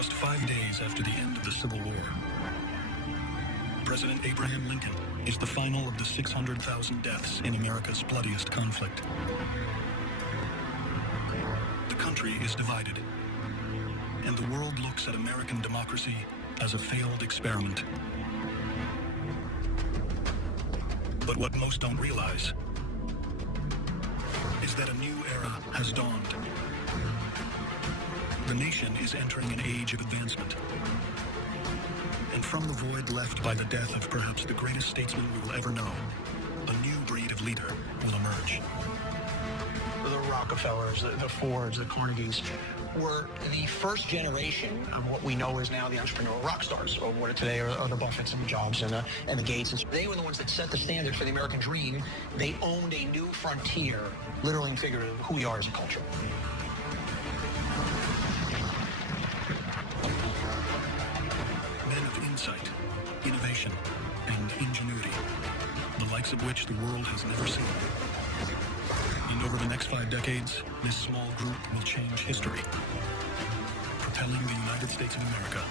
just 5 days after the end of the Civil War. President Abraham Lincoln is the final of the 600,000 deaths in America's bloodiest conflict. The country is divided, and the world looks at American democracy as a failed experiment. But what most don't realize is that a new era has dawned. The nation is entering an age of advancement. And from the void left by the death of perhaps the greatest statesman we will ever know, a new breed of leader will emerge. The Rockefellers, the Fords, the Carnegies were the first generation of what we know is now the entrepreneurial rock stars, or what today are the Buffetts and Jobs and the Gates. And they were the ones that set the standard for the American dream. They owned a new frontier, literally and figuratively, of who we are as a culture. Men of insight, innovation, and ingenuity, the likes of which the world has never seen. And over the next 5 decades, this small group will change history, propelling the United States of America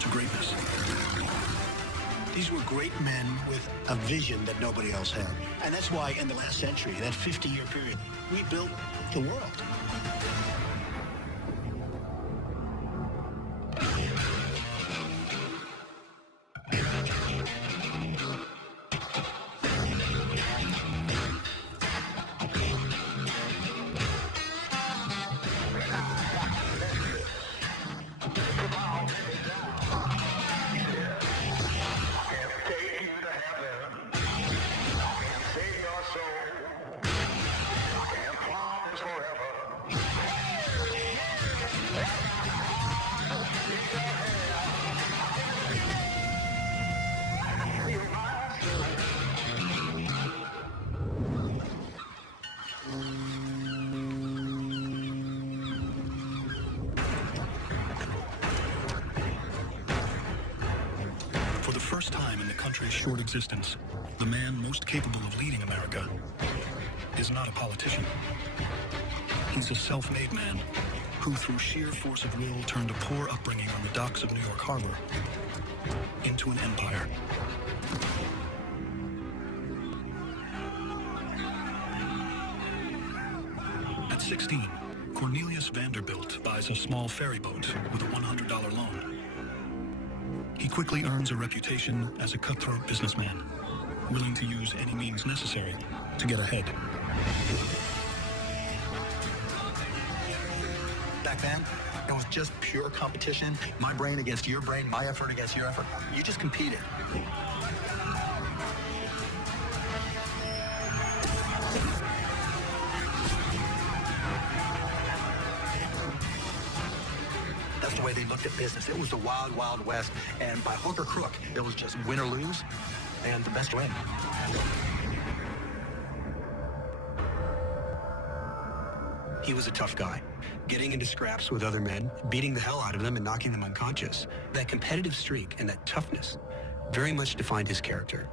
to greatness. These were great men with a vision that nobody else had. And that's why in the last century, that 50-year period, we built the world. For the first time in the country's short existence, the man most capable of leading America is not a politician. He's a self-made man who, through sheer force of will, turned a poor upbringing on the docks of New York Harbor into an empire. At 16, Cornelius Vanderbilt buys a small ferry boat with a $100 loan. He quickly earns a reputation as a cutthroat businessman, willing to use any means necessary to get ahead. Back then, it was just pure competition. My brain against your brain, my effort against your effort. You just competed. That's the way they looked at business. It was the wild, wild west. And by hook or crook, it was just win or lose, and the best win. He was a tough guy, getting into scraps with other men, beating the hell out of them and knocking them unconscious. That competitive streak and that toughness very much defined his character.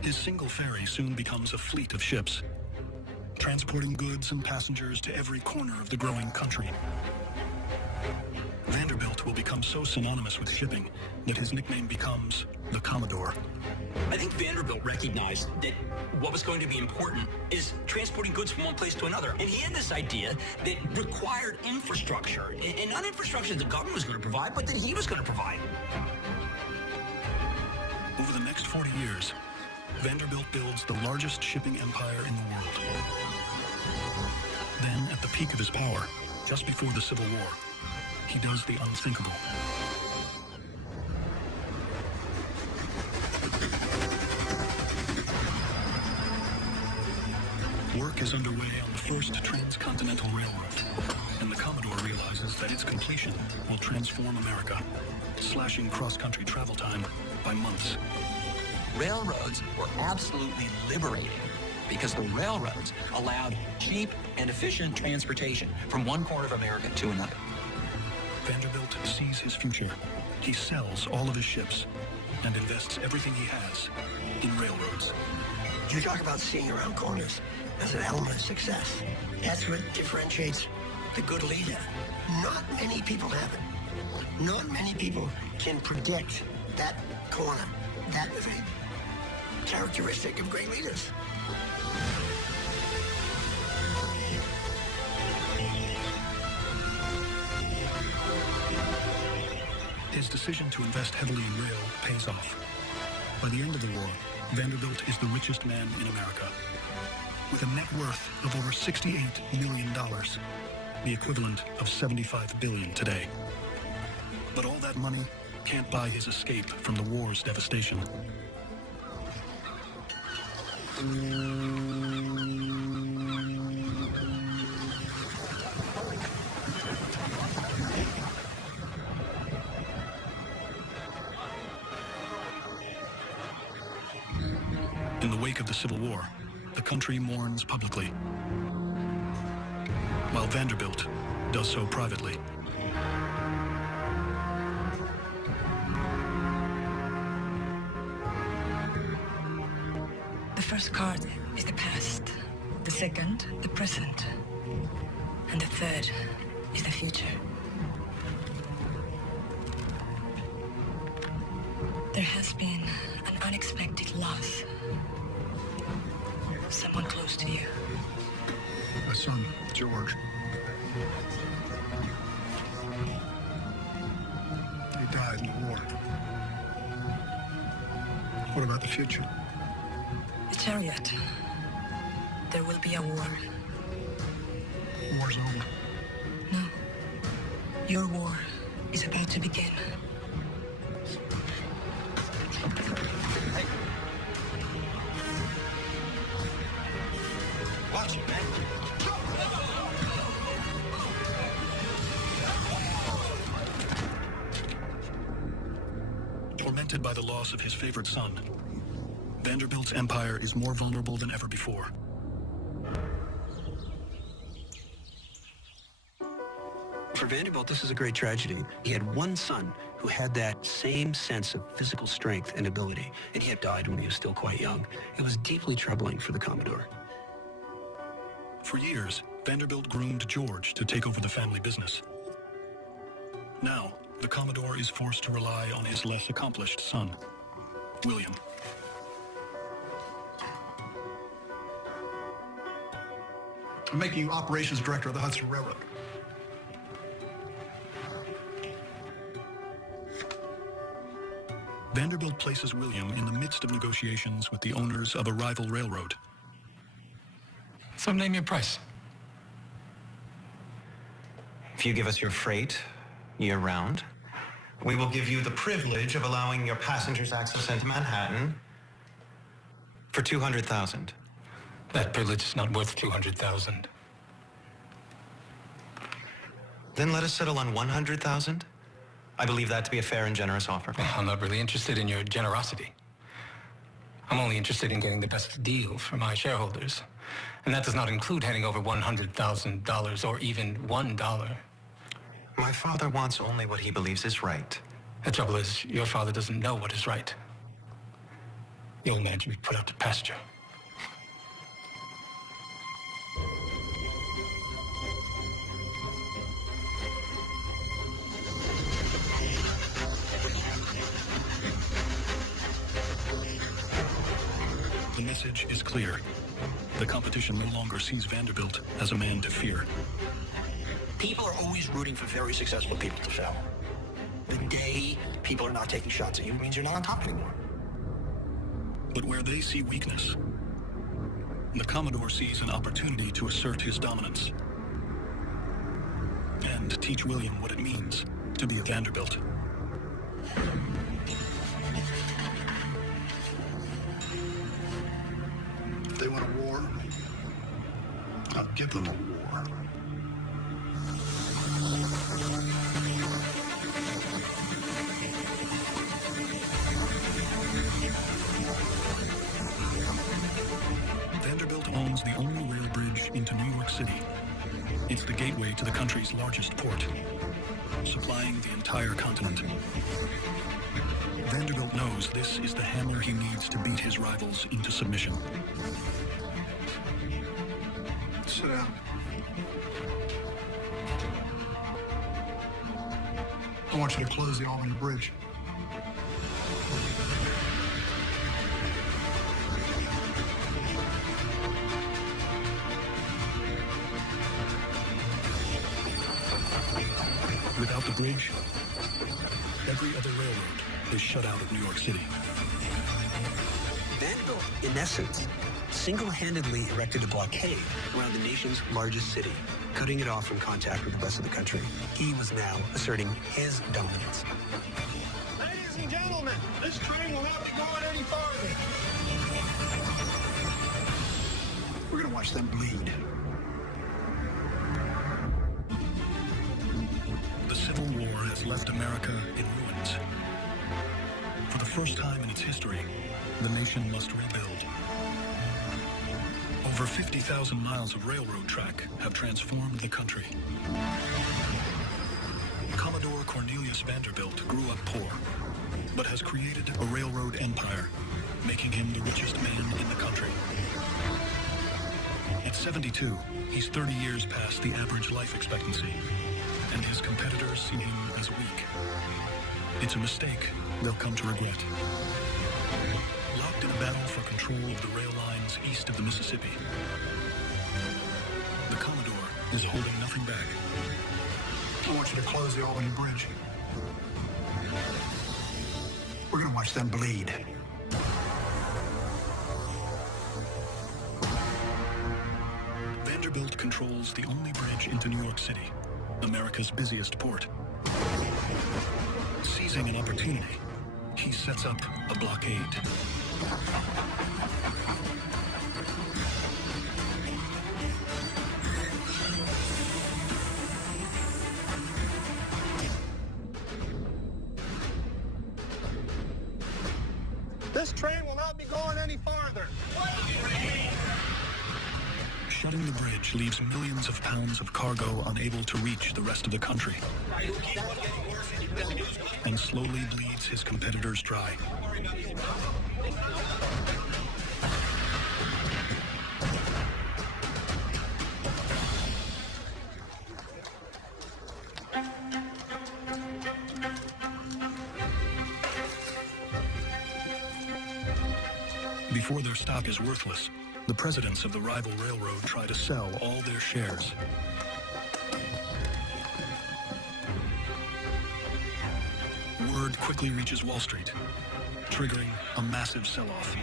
His single ferry soon becomes a fleet of ships, transporting goods and passengers to every corner of the growing country. Vanderbilt will become so synonymous with shipping that his nickname becomes the Commodore. I think Vanderbilt recognized that what was going to be important is transporting goods from one place to another. And he had this idea that required infrastructure. And not infrastructure the government was going to provide, but that he was going to provide. Over the next 40 years, Vanderbilt builds the largest shipping empire in the world. Then, at the peak of his power, just before the Civil War, he does the unthinkable. Work is underway on the first transcontinental railroad, and the Commodore realizes that its completion will transform America, slashing cross-country travel time by months. Railroads were absolutely liberating because the railroads allowed cheap and efficient transportation from one corner of America to another. Vanderbilt sees his future. He sells all of his ships and invests everything he has in railroads. You talk about seeing around corners. as an element of success. That's what differentiates the good leader. Not many people have it. Not many people can predict that corner. That is a characteristic of great leaders. His decision to invest heavily in rail pays off. By the end of the war, Vanderbilt is the richest man in America, with a net worth of over $68 million, the equivalent of $75 billion today. But all that money can't buy his escape from the war's devastation. In the wake of the Civil War, the country mourns publicly, while Vanderbilt does so privately. The first card is the past, the second, the present, and the third is the future. There has been an unexpected loss. Someone close to you. My son, George. He died in the war. What about the future? The chariot. There will be a war. War's over. No. Your war is about to begin. Watch it, man. Tormented by the loss of his favorite son, Vanderbilt's empire is more vulnerable than ever before. For Vanderbilt, this is a great tragedy. He had one son who had that same sense of physical strength and ability, and he had died when he was still quite young. It was deeply troubling for the Commodore. For years, Vanderbilt groomed George to take over the family business. Now, the Commodore is forced to rely on his less accomplished son, William. I'm making you operations director of the Hudson Railroad. Vanderbilt places William in the midst of negotiations with the owners of a rival railroad. So name your price. If you give us your freight year-round, we will give you the privilege of allowing your passengers access into Manhattan for $200,000. That privilege is not worth $200,000. Then let us settle on $100,000. I believe that to be a fair and generous offer. I'm not really interested in your generosity. I'm only interested in getting the best deal for my shareholders. And that does not include handing over $100,000 or even $1. My father wants only what he believes is right. The trouble is, your father doesn't know what is right. The old man should be put out to pasture. The message is clear. The competition no longer sees Vanderbilt as a man to fear. People are always rooting for very successful people to fail. The day people are not taking shots at you means you're not on top anymore. But where they see weakness, the Commodore sees an opportunity to assert his dominance and teach William what it means to be a Vanderbilt. If they want a war, I'll give them a war. Vanderbilt owns the only rail bridge into New York City. It's the gateway to the country's largest port, supplying the entire continent. Vanderbilt knows this is the hammer he needs to beat his rivals into submission. Sit down. I want you to close the Albany Bridge. Without the bridge, every other railroad is shut out of New York City. Vanderbilt, in essence, single-handedly erected a blockade around the nation's largest city, cutting it off from contact with the rest of the country. He was now asserting his dominance. Ladies and gentlemen, this train will not be going any farther. We're going to watch them bleed. The Civil War has left America in ruins. For the first time in its history, the nation must rebuild. Over 50,000 miles of railroad track have transformed the country. Commodore Cornelius Vanderbilt grew up poor, but has created a railroad empire, making him the richest man in the country. At 72, he's 30 years past the average life expectancy, and his competitors see him as weak. It's a mistake they'll come to regret. Locked in a battle for control of the rail lines east of the Mississippi, the Commodore is holding nothing back. I want you to close the Albany Bridge. We're going to watch them bleed. Vanderbilt controls the only bridge into New York City, America's busiest port. Seizing an opportunity, he sets up a blockade. This train will not be going any farther. Shutting the bridge leaves millions of pounds of cargo unable to reach the rest of the country, and slowly bleeds his competitors dry. Before their stock is worthless, the presidents of the rival railroad try to sell all their shares. Word quickly reaches Wall Street, triggering a massive sell-off.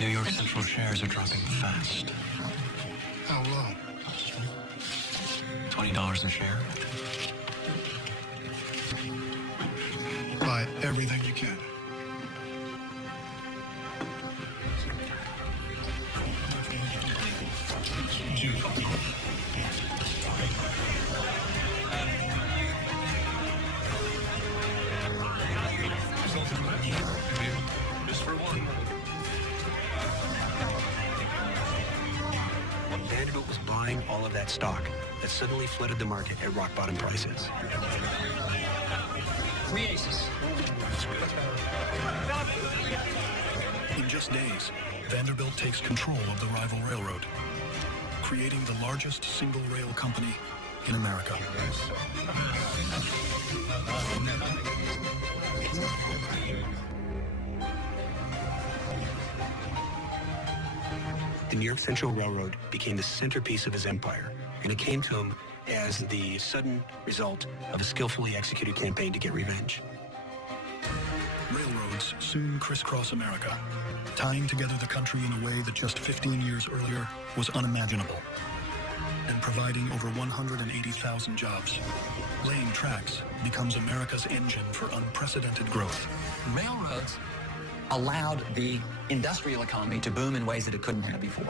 New York Central shares are dropping fast. How low? $20 a share. Buy everything you can. Just for one. Vanderbilt was buying all of that stock that suddenly flooded the market at rock bottom prices. Three aces. In just days, Vanderbilt takes control of the rival railroad, creating the largest single rail company in America. The New York Central Railroad became the centerpiece of his empire, and it came to him as the sudden result of a skillfully executed campaign to get revenge. Railroads soon crisscross America, tying together the country in a way that just 15 years earlier was unimaginable, and providing over 180,000 jobs. Laying tracks becomes America's engine for unprecedented growth. Railroads allowed the industrial economy to boom in ways that it couldn't have before.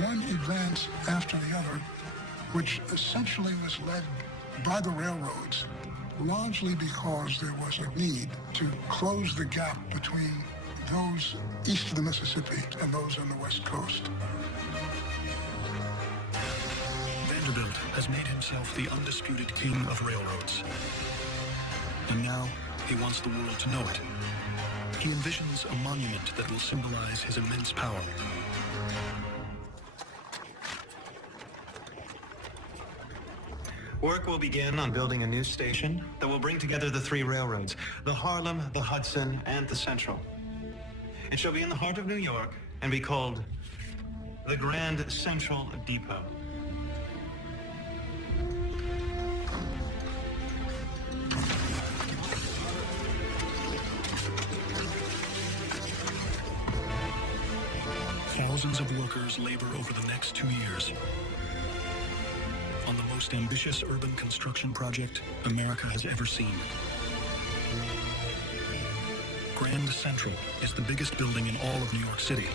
One advance after the other, which essentially was led by the railroads, largely because there was a need to close the gap between those east of the Mississippi and those on the West Coast. Vanderbilt has made himself the undisputed king of railroads. And now he wants the world to know it. He envisions a monument that will symbolize his immense power. Work will begin on building a new station that will bring together the three railroads, the Harlem, the Hudson, and the Central. It shall be in the heart of New York and be called the Grand Central Depot. Thousands of workers labor over the next 2 years on the most ambitious urban construction project America has ever seen. Grand Central is the biggest building in all of New York City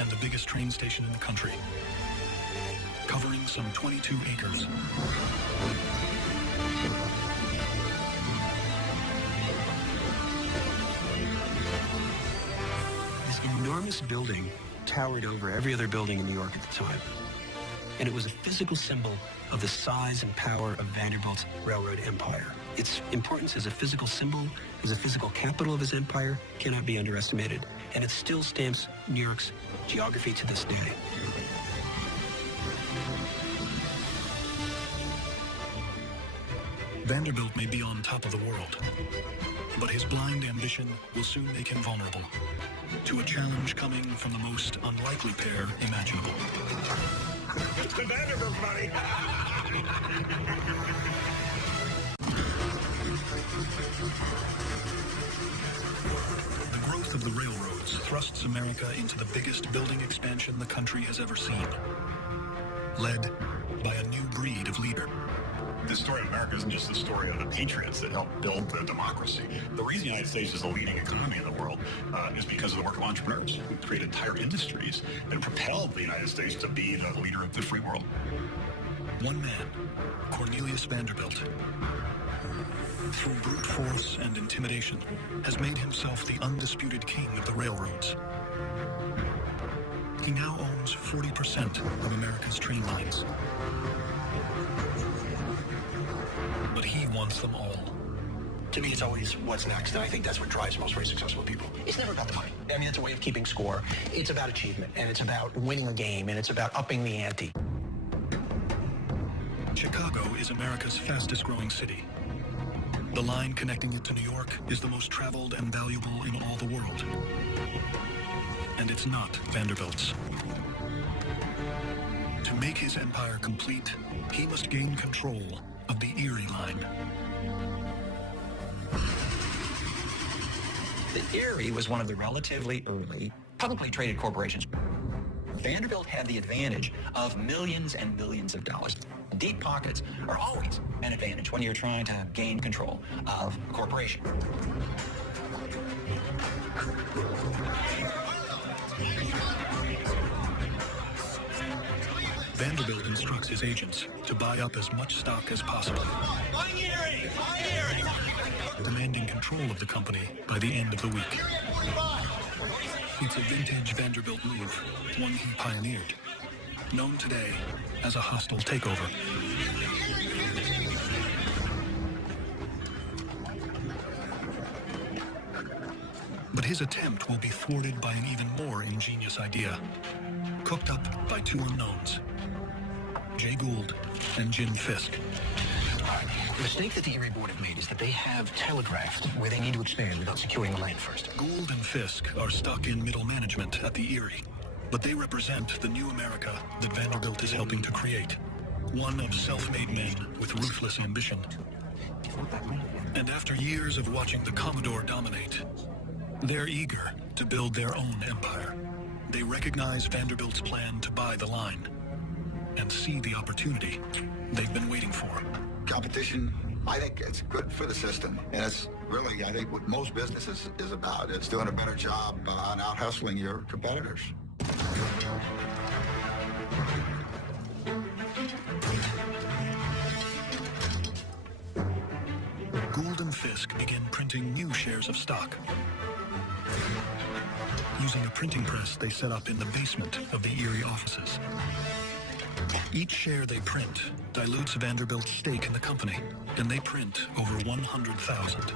and the biggest train station in the country, covering some 22 acres. This enormous building towered over every other building in New York at the time. And it was a physical symbol of the size and power of Vanderbilt's railroad empire. Its importance as a physical symbol, as a physical capital of his empire, cannot be underestimated. And it still stamps New York's geography to this day. Vanderbilt may be on top of the world, but his blind ambition will soon make him vulnerable to a challenge coming from the most unlikely pair imaginable. The Vanderbilt money. The growth of the railroads thrusts America into the biggest building expansion the country has ever seen, led by a new breed of leader. The story of America isn't just the story of the patriots that helped build the democracy. The reason the United States is the leading economy in the world is because of the work of entrepreneurs who created entire industries and propelled the United States to be the leader of the free world. One man, Cornelius Vanderbilt, through brute force and intimidation, has made himself the undisputed king of the railroads. He now owns 40% of America's train lines. But he wants them all. To me, it's always what's next, and I think that's what drives most very successful people. It's never about the money. I mean, it's a way of keeping score. It's about achievement, and it's about winning a game, and it's about upping the ante. Chicago is America's fastest growing city. The line connecting it to New York is the most traveled and valuable in all the world. And it's not Vanderbilt's. To make his empire complete, he must gain control of the Erie Line. The Erie was one of the relatively early publicly traded corporations. Vanderbilt had the advantage of millions and millions of dollars. Deep pockets are always an advantage when you're trying to gain control of a corporation. Vanderbilt instructs his agents to buy up as much stock as possible, demanding control of the company by the end of the week. It's a vintage Vanderbilt move, one he pioneered, known today as a hostile takeover. But his attempt will be thwarted by an even more ingenious idea, cooked up by two unknowns, Jay Gould and Jim Fisk. The mistake that the Erie Board have made is that they have telegraphed where they need to expand without securing the land first. Gould and Fisk are stuck in middle management at the Erie, but they represent the new America that Vanderbilt is helping to create. One of self-made men with ruthless ambition. And after years of watching the Commodore dominate, they're eager to build their own empire. They recognize Vanderbilt's plan to buy the line and see the opportunity they've been waiting for. Competition, I think it's good for the system. And it's really, I think, what most businesses is about. It's doing a better job on out-hustling your competitors. Gould and Fisk begin printing new shares of stock. Using a printing press they set up in the basement of the Erie offices. Each share they print dilutes Vanderbilt's stake in the company, and they print over 100,000.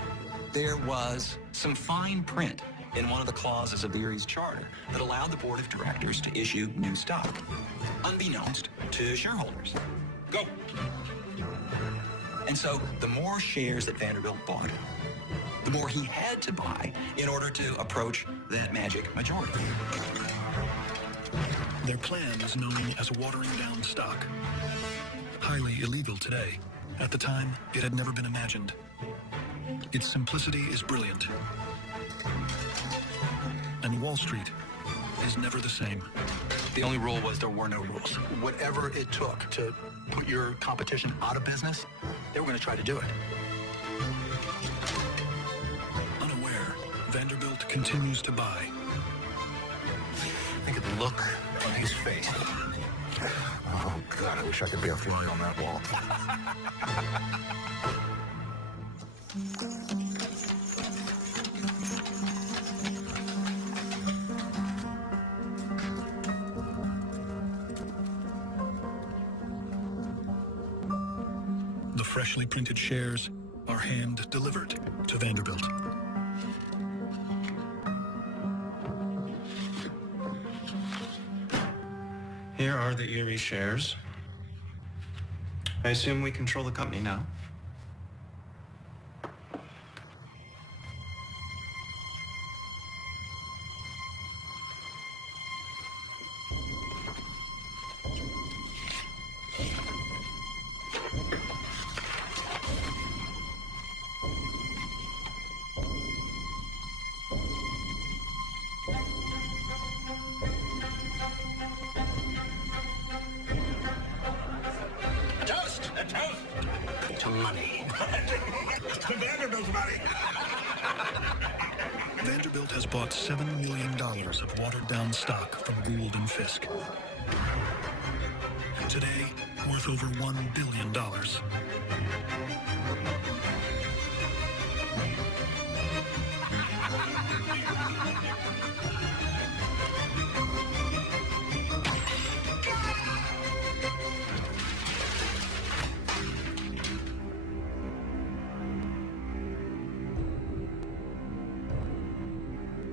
There was some fine print in one of the clauses of Erie's charter that allowed the board of directors to issue new stock, unbeknownst to shareholders. Go. And so the more shares that Vanderbilt bought, the more he had to buy in order to approach that magic majority. Their plan is known as watering down stock. Highly illegal today. At the time, it had never been imagined. Its simplicity is brilliant. And Wall Street is never the same. The only rule was there were no rules. Whatever it took to put your competition out of business, they were going to try to do it. Unaware, Vanderbilt continues to buy. Think of the look on his face. Oh, God, I wish I could be a fly on that wall. The freshly printed shares are hand-delivered to Vanderbilt. Here are the Erie shares. I assume we control the company now. To money. To Vanderbilt's money. Vanderbilt has bought $7 million of watered-down stock from Gould and Fisk. Today, worth over $1 billion.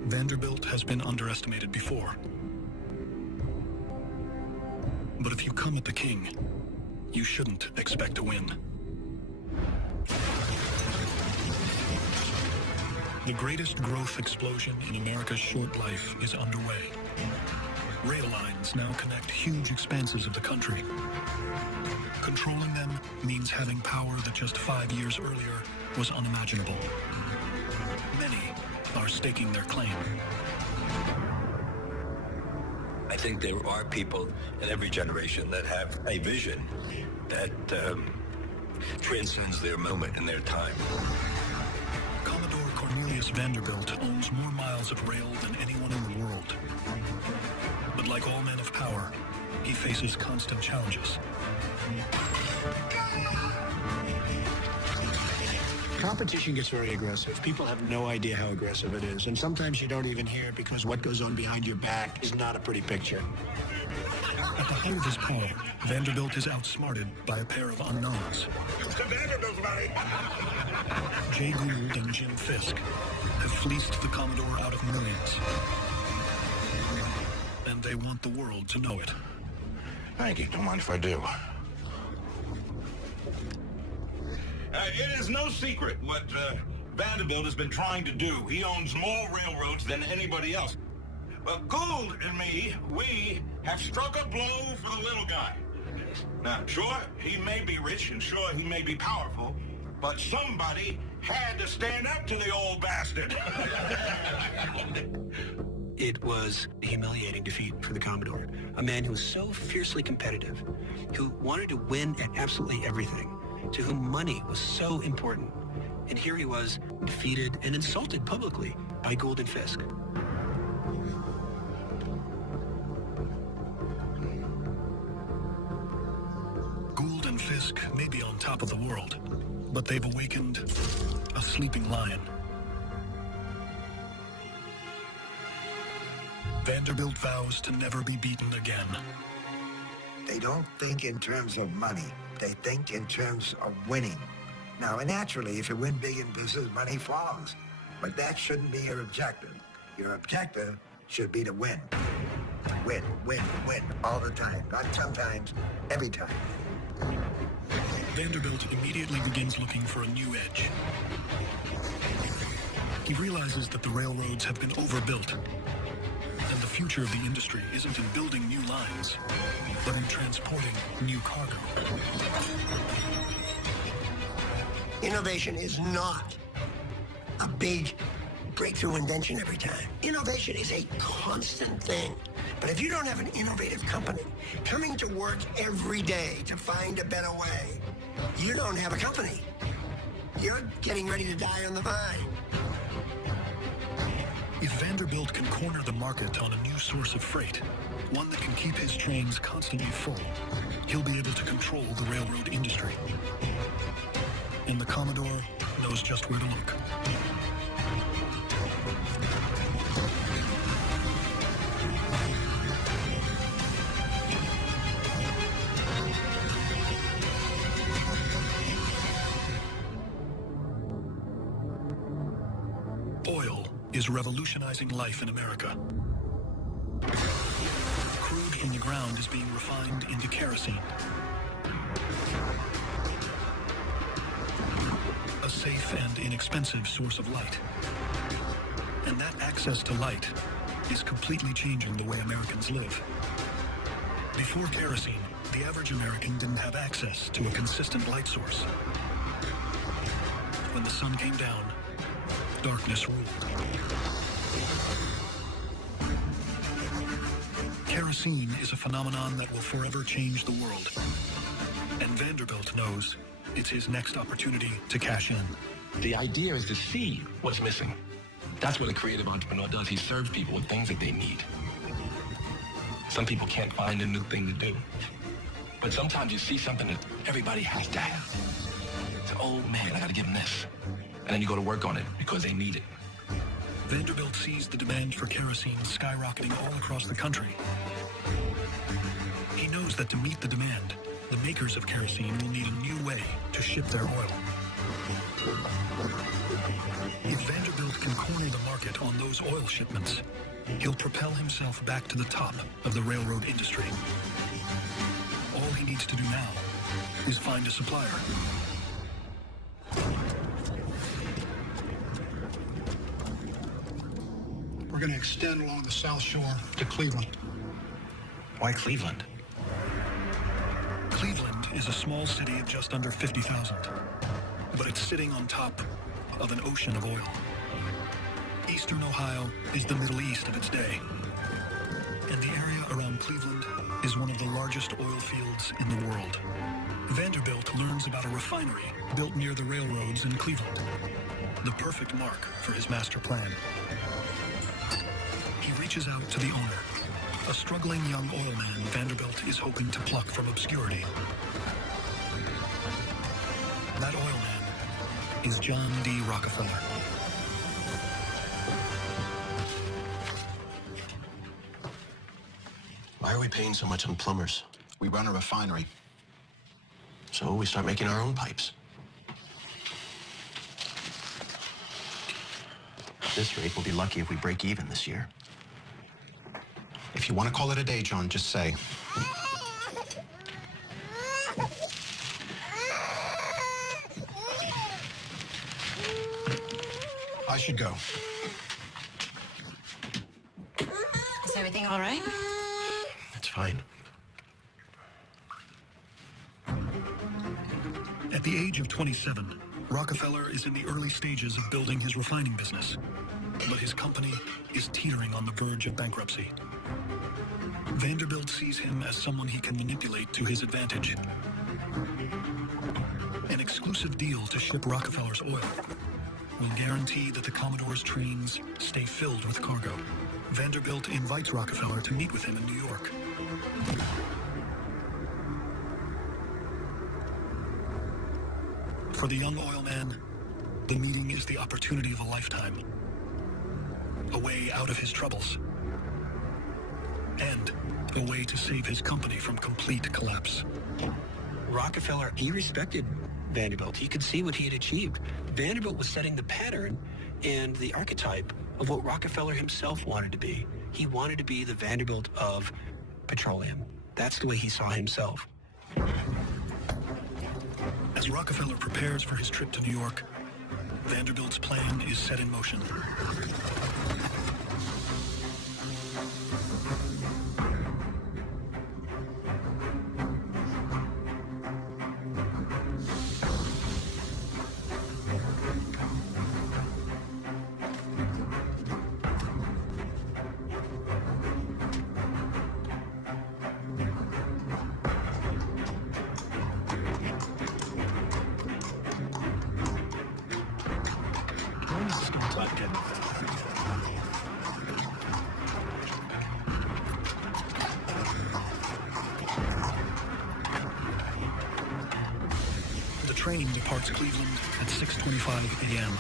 Vanderbilt has been underestimated before. But if you come at the king, you shouldn't expect to win. The greatest growth explosion in America's short life is underway. Rail lines now connect huge expanses of the country. Controlling them means having power that just 5 years earlier was unimaginable. Many are staking their claim. I think there are people in every generation that have a vision that transcends their moment and their time. Commodore Cornelius Vanderbilt owns more miles of rail than anyone in the world. But like all men of power, he faces constant challenges. Competition gets very aggressive. People have no idea how aggressive it is. And sometimes you don't even hear it because what goes on behind your back is not a pretty picture. At the height of his power, Vanderbilt is outsmarted by a pair of unknowns. To Vanderbilt's money. Jay Gould and Jim Fisk have fleeced the Commodore out of millions. And they want the world to know it. Thank you. Don't mind if I do. It is no secret what Vanderbilt has been trying to do. He owns more railroads than anybody else. Well, Gould and me, we have struck a blow for the little guy. Now, sure, he may be rich and sure, he may be powerful, but somebody had to stand up to the old bastard. It was a humiliating defeat for the Commodore. A man who was so fiercely competitive, who wanted to win at absolutely everything, to whom money was so important. And here he was, defeated and insulted publicly by Gould and Fisk. Gould and Fisk may be on top of the world, but they've awakened a sleeping lion. Vanderbilt vows to never be beaten again. They don't think in terms of money. They think in terms of winning. Now, naturally, if you win big in business, money follows. But that shouldn't be your objective. Your objective should be to win. Win, win, win, all the time. Not sometimes, every time. Vanderbilt immediately begins looking for a new edge. He realizes that the railroads have been overbuilt, and the future of the industry isn't in building new lines, but in transporting new cargo. Innovation is not a big breakthrough invention every time. Innovation is a constant thing. But if you don't have an innovative company coming to work every day to find a better way, you don't have a company. You're getting ready to die on the vine. If Vanderbilt can corner the market on a new source of freight, one that can keep his trains constantly full, he'll be able to control the railroad industry. And the Commodore knows just where to look. Oil is revolutionizing life in America. Crude from the ground is being refined into kerosene. A safe and inexpensive source of light. And that access to light is completely changing the way Americans live. Before kerosene, the average American didn't have access to a consistent light source. When the sun came down, darkness ruled. Kerosene is a phenomenon that will forever change the world. And Vanderbilt knows it's his next opportunity to cash in. The idea is to see what's missing. That's what a creative entrepreneur does. He serves people with things that they need. Some people can't find a new thing to do. But sometimes you see something that everybody has to have. It's, oh man, I gotta give them this. And then you go to work on it because they need it. Vanderbilt sees the demand for kerosene skyrocketing all across the country. He knows that to meet the demand, the makers of kerosene will need a new way to ship their oil. If Vanderbilt can corner the market on those oil shipments, he'll propel himself back to the top of the railroad industry. All he needs to do now is find a supplier. We're going to extend along the South Shore to Cleveland. Why Cleveland? Cleveland is a small city of just under 50,000, but it's sitting on top of an ocean of oil. Eastern Ohio is the Middle East of its day, and the area around Cleveland is one of the largest oil fields in the world. Vanderbilt learns about a refinery built near the railroads in Cleveland, the perfect mark for his master plan. He reaches out to the owner, a struggling young oilman Vanderbilt is hoping to pluck from obscurity. That oilman is John D. Rockefeller. Why are we paying so much on plumbers? We run a refinery. So we start making our own pipes. At this rate, we'll be lucky if we break even this year. If you want to call it a day, John, just say. I should go. Is everything all right? It's fine. At the age of 27, Rockefeller is in the early stages of building his refining business, but his company is teetering on the verge of bankruptcy. Vanderbilt sees him as someone he can manipulate to his advantage. An exclusive deal to ship Rockefeller's oil will guarantee that the Commodore's trains stay filled with cargo. Vanderbilt invites Rockefeller to meet with him in New York. For the young oilman, The meeting is the opportunity of a lifetime. A way out of his troubles. And a way to save his company from complete collapse. Rockefeller, he respected Vanderbilt. He could see what he had achieved. Vanderbilt was setting the pattern and the archetype of what Rockefeller himself wanted to be. He wanted to be the Vanderbilt of petroleum. That's the way he saw himself. As Rockefeller prepares for his trip to New York, Vanderbilt's plan is set in motion. The train departs Cleveland at 6:25 a.m.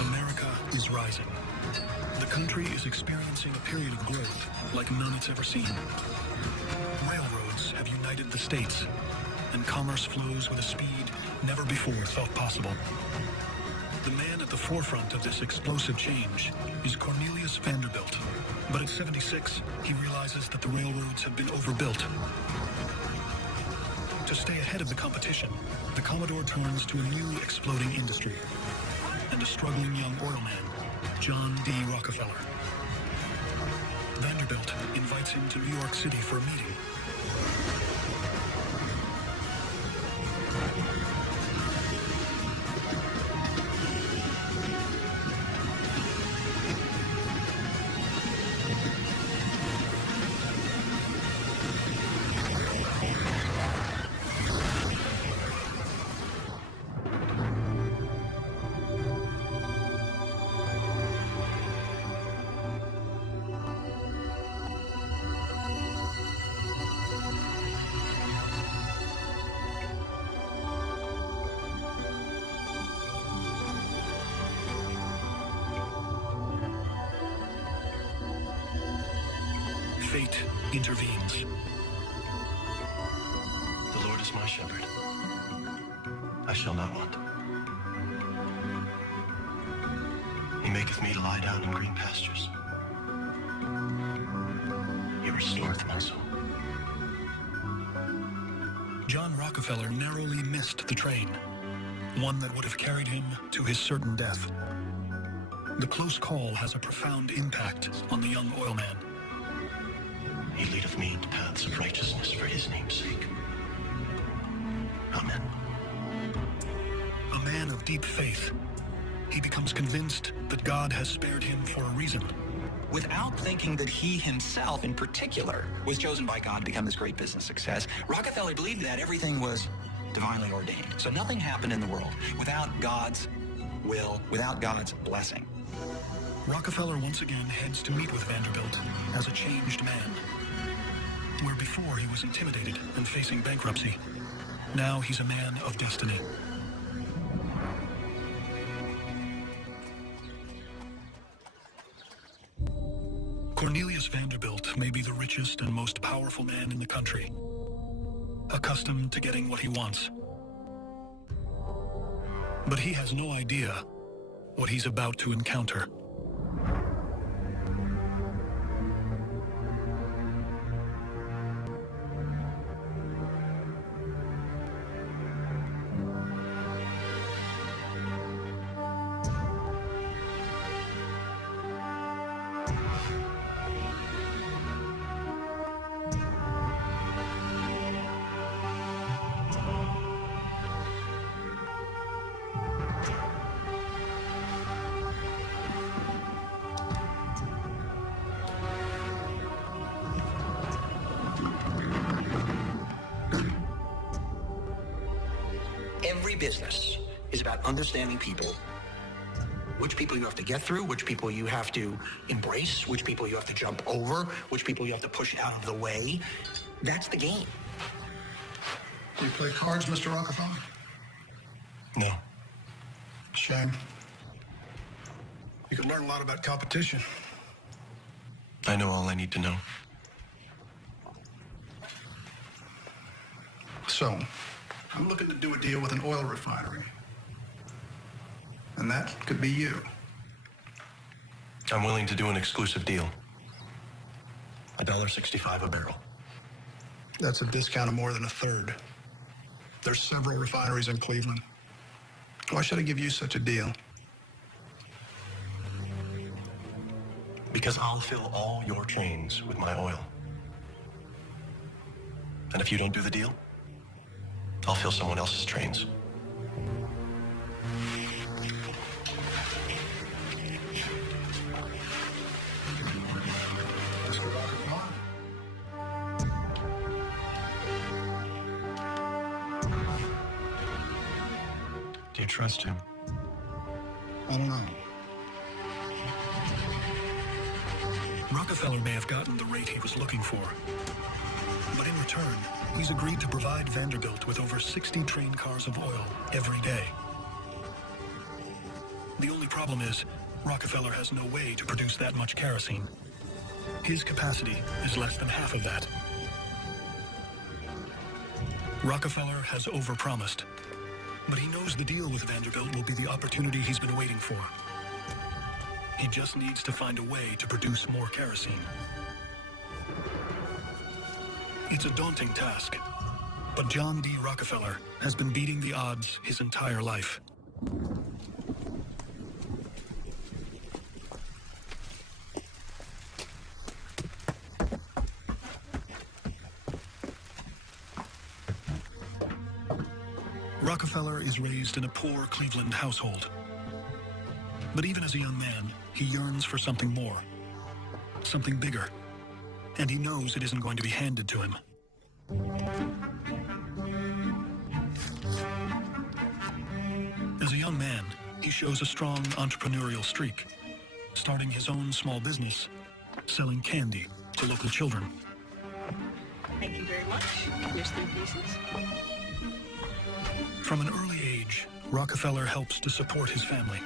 America is rising. The country is experiencing a period of growth like none it's ever seen. Railroads have united the states, and commerce flows with a speed never before thought possible. The man at the forefront of this explosive change is Cornelius Vanderbilt. But at 76, he realizes that the railroads have been overbuilt. To stay ahead of the competition, the Commodore turns to a new exploding industry and a struggling young oil man, John D. Rockefeller. Vanderbilt invites him to New York City for a meeting. Fate intervenes. The Lord is my shepherd. I shall not want. He maketh me to lie down in green pastures. He restoreth my soul. John Rockefeller narrowly missed the train, one that would have carried him to his certain death. The close call has a profound impact on the young oil man. He leadeth me into paths of righteousness for his name's sake. Amen. A man of deep faith, he becomes convinced that God has spared him for a reason. Without thinking that he himself in particular was chosen by God to become this great business success, Rockefeller believed that everything was divinely ordained. So nothing happened in the world without God's will, without God's blessing. Rockefeller once again heads to meet with Vanderbilt as a changed man. Where before he was intimidated and facing bankruptcy, now he's a man of destiny. Cornelius Vanderbilt may be the richest and most powerful man in the country, accustomed to getting what he wants. But he has no idea what he's about to encounter. Every business is about understanding people. Which people you have to get through, which people you have to embrace, which people you have to jump over, which people you have to push out of the way. That's the game. Do you play cards, Mr. Rockefeller? No. Shame. You can learn a lot about competition. I know all I need to know. So, I'm looking to do a deal with an oil refinery. And that could be you. I'm willing to do an exclusive deal. $1.65 a barrel. That's a discount of more than a third. There's several refineries in Cleveland. Why should I give you such a deal? Because I'll fill all your trains with my oil. And if you don't do the deal, I'll fill someone else's trains. Do you trust him? I don't know. Rockefeller may have gotten the rate he was looking for. But in return, he's agreed to provide Vanderbilt with over 60 train cars of oil every day. The only problem is, Rockefeller has no way to produce that much kerosene. His capacity is less than half of that. Rockefeller has overpromised, but he knows the deal with Vanderbilt will be the opportunity he's been waiting for. He just needs to find a way to produce more kerosene. It's a daunting task, but John D. Rockefeller has been beating the odds his entire life. Rockefeller is raised in a poor Cleveland household. But even as a young man, he yearns for something more, something bigger, and he knows it isn't going to be handed to him. As a young man, he shows a strong entrepreneurial streak, starting his own small business, selling candy to local children. Thank you very much. Here's 3 pieces. From an early age, Rockefeller helps to support his family,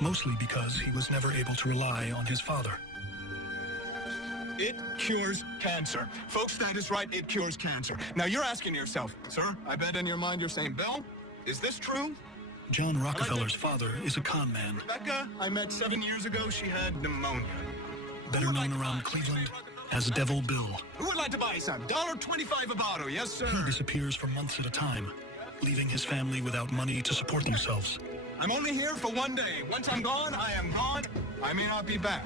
mostly because he was never able to rely on his father. It cures cancer. Folks, that is right, it cures cancer. Now you're asking yourself, sir, I bet in your mind you're saying, Bill, is this true? John Rockefeller's father is a con man. Rebecca, I met 7 years ago, she had pneumonia. Better known around Cleveland as Devil Bill. Who would like to buy some? $1.25 a bottle, yes, sir. He disappears for months at a time, leaving his family without money to support themselves. I'm only here for 1 day. Once I'm gone, I am gone. I may not be back.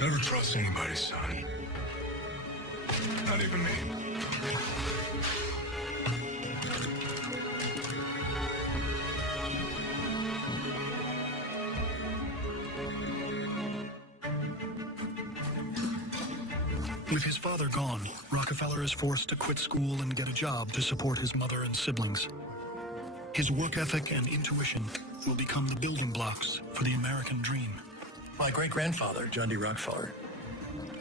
Never trust anybody, son. Not even me. With his father gone, Rockefeller is forced to quit school and get a job to support his mother and siblings. His work ethic and intuition will become the building blocks for the American dream. My great-grandfather, John D. Rockefeller,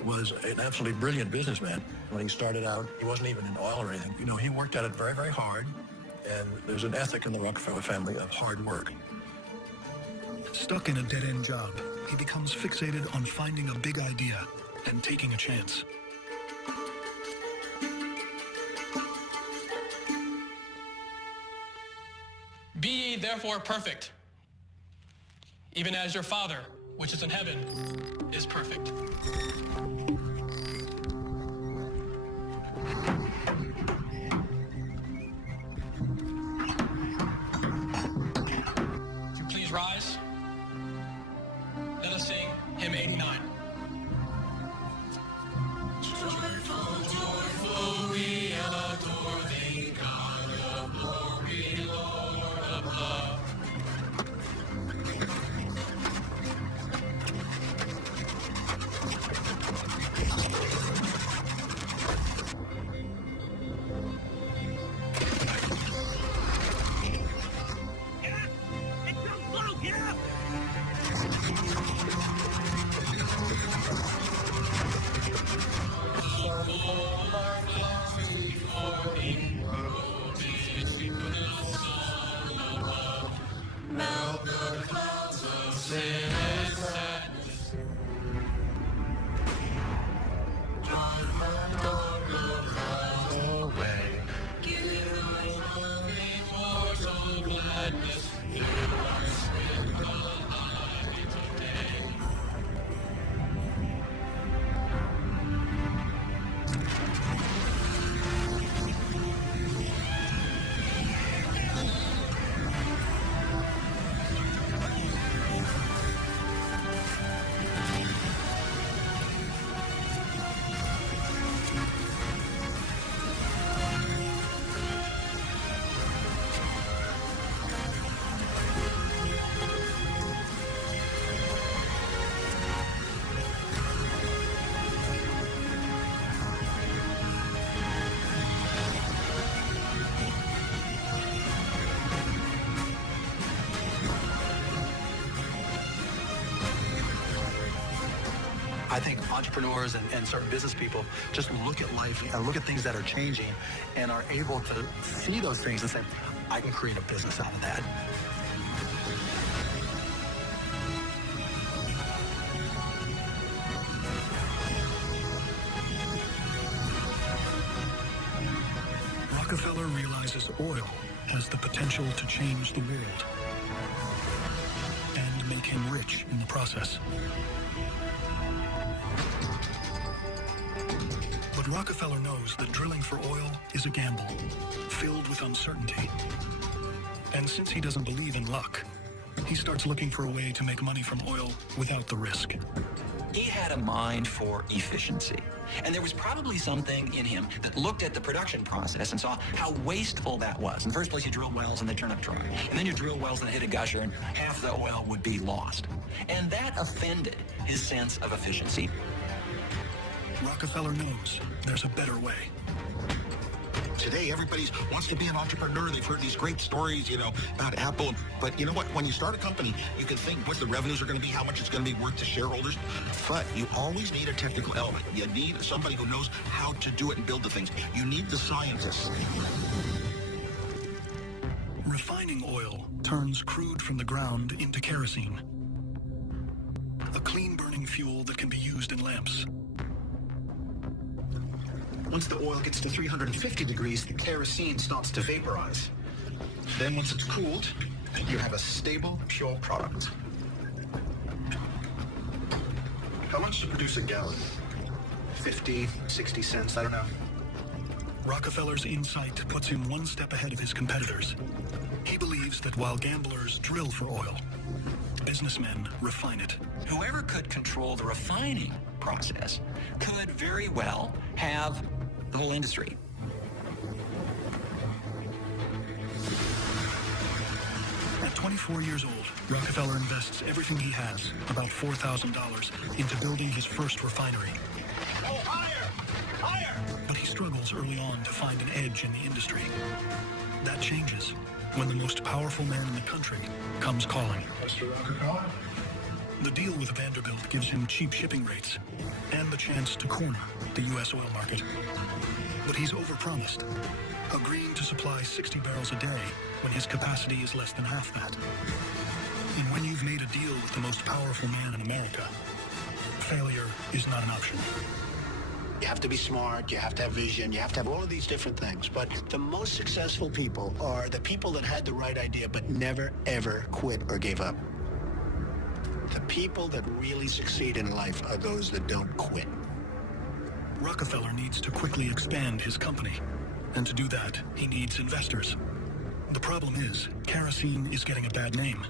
was an absolutely brilliant businessman. When he started out, he wasn't even in oil or anything. You know, he worked at it very, very hard, and there's an ethic in the Rockefeller family of hard work. Stuck in a dead-end job, he becomes fixated on finding a big idea and taking a chance. Be ye therefore perfect, even as your Father, which is in heaven, is perfect. Would you please rise? Let us sing hymn 89. I think entrepreneurs and certain business people just look at life and look at things that are changing and are able to see those things and say, I can create a business out of that. Rockefeller realizes oil has the potential to change the world and make him rich in the process. But Rockefeller knows that drilling for oil is a gamble, filled with uncertainty. And since he doesn't believe in luck, he starts looking for a way to make money from oil without the risk. He had a mind for efficiency. And there was probably something in him that looked at the production process and saw how wasteful that was. In the first place, you drill wells and they turn up dry. And then you drill wells and they hit a gusher and half the oil would be lost. And that offended his sense of efficiency. Rockefeller knows there's a better way. Today, everybody wants to be an entrepreneur. They've heard these great stories, about Apple. But you know what? When you start a company, you can think what the revenues are going to be, how much it's going to be worth to shareholders. But you always need a technical element. You need somebody who knows how to do it and build the things. You need the scientists. Refining oil turns crude from the ground into kerosene, a clean-burning fuel that can be used in lamps. Once the oil gets to 350 degrees, the kerosene starts to vaporize. Then once it's cooled, you have a stable, pure product. How much to produce a gallon? 50, 60 cents, I don't know. Rockefeller's insight puts him one step ahead of his competitors. He believes that while gamblers drill for oil, businessmen refine it. Whoever could control the refining process could very well have the whole industry. At 24 years old, Rockefeller invests everything he has, about $4,000, into building his first refinery. Oh, higher! Higher! But he struggles early on to find an edge in the industry. That changes when the most powerful man in the country comes calling. Mr. Rockefeller? The deal with Vanderbilt gives him cheap shipping rates and the chance to corner the U.S. oil market. But he's overpromised, agreeing to supply 60 barrels a day when his capacity is less than half that. And when you've made a deal with the most powerful man in America, failure is not an option. You have to be smart, you have to have vision, you have to have all of these different things. But the most successful people are the people that had the right idea but never, ever quit or gave up. The people that really succeed in life are those that don't quit. Rockefeller needs to quickly expand his company, and to do that, he needs investors. The problem is, kerosene is getting a bad name.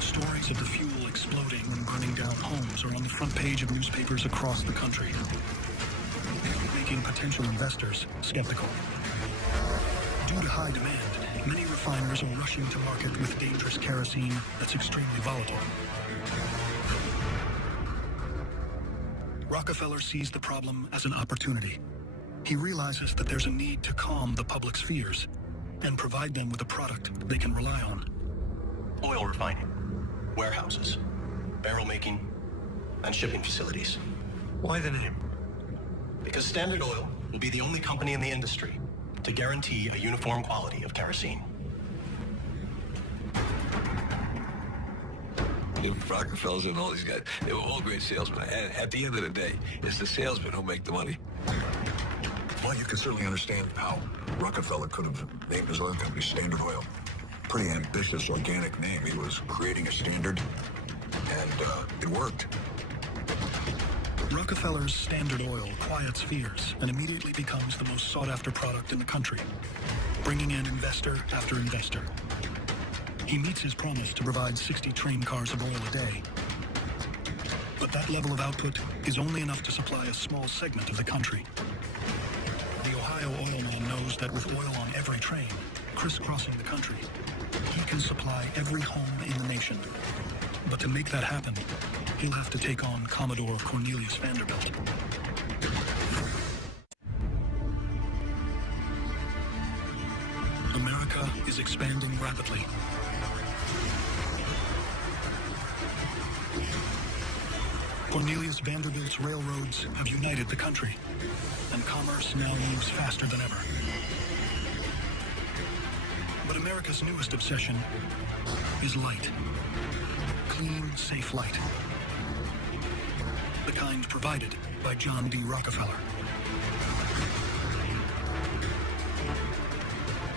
Stories of the fuel exploding and burning down homes are on the front page of newspapers across the country, making potential investors skeptical. Due to high demand, many refiners are rushing to market with dangerous kerosene that's extremely volatile. Rockefeller sees the problem as an opportunity. He realizes that there's a need to calm the public's fears and provide them with a product they can rely on. Oil refining, warehouses, barrel making, and shipping facilities. Why the name? Because Standard Oil will be the only company in the industry to guarantee a uniform quality of kerosene. Rockefellers and all these guys, they were all great salesmen. And at the end of the day, it's the salesmen who make the money. Well, you can certainly understand how Rockefeller could have named his oil company Standard Oil. Pretty ambitious, organic name. He was creating a standard, and it worked. Rockefeller's Standard Oil quiets fears and immediately becomes the most sought-after product in the country, bringing in investor after investor. He meets his promise to provide 60 train cars of oil a day. But that level of output is only enough to supply a small segment of the country. The Ohio oilman knows that with oil on every train, crisscrossing the country, he can supply every home in the nation. But to make that happen, he'll have to take on Commodore Cornelius Vanderbilt. America is expanding rapidly. Cornelius Vanderbilt's railroads have united the country, and commerce now moves faster than ever. But America's newest obsession is light. Clean, safe light. The kind provided by John D. Rockefeller.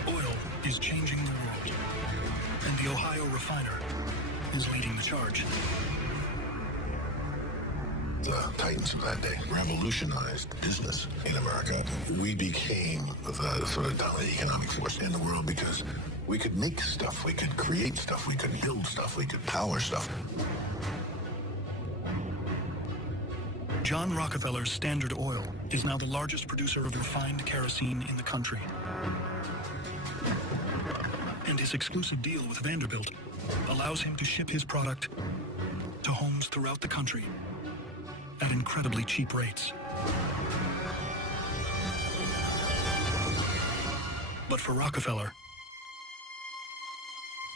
Oil is changing the world, and the Ohio refiner is leading the charge. The titans of that day revolutionized business in America. We became the sort of dominant economic force in the world because we could make stuff, we could create stuff, we could build stuff, we could power stuff. John Rockefeller's Standard Oil is now the largest producer of refined kerosene in the country. And his exclusive deal with Vanderbilt allows him to ship his product to homes throughout the country at incredibly cheap rates. But for Rockefeller,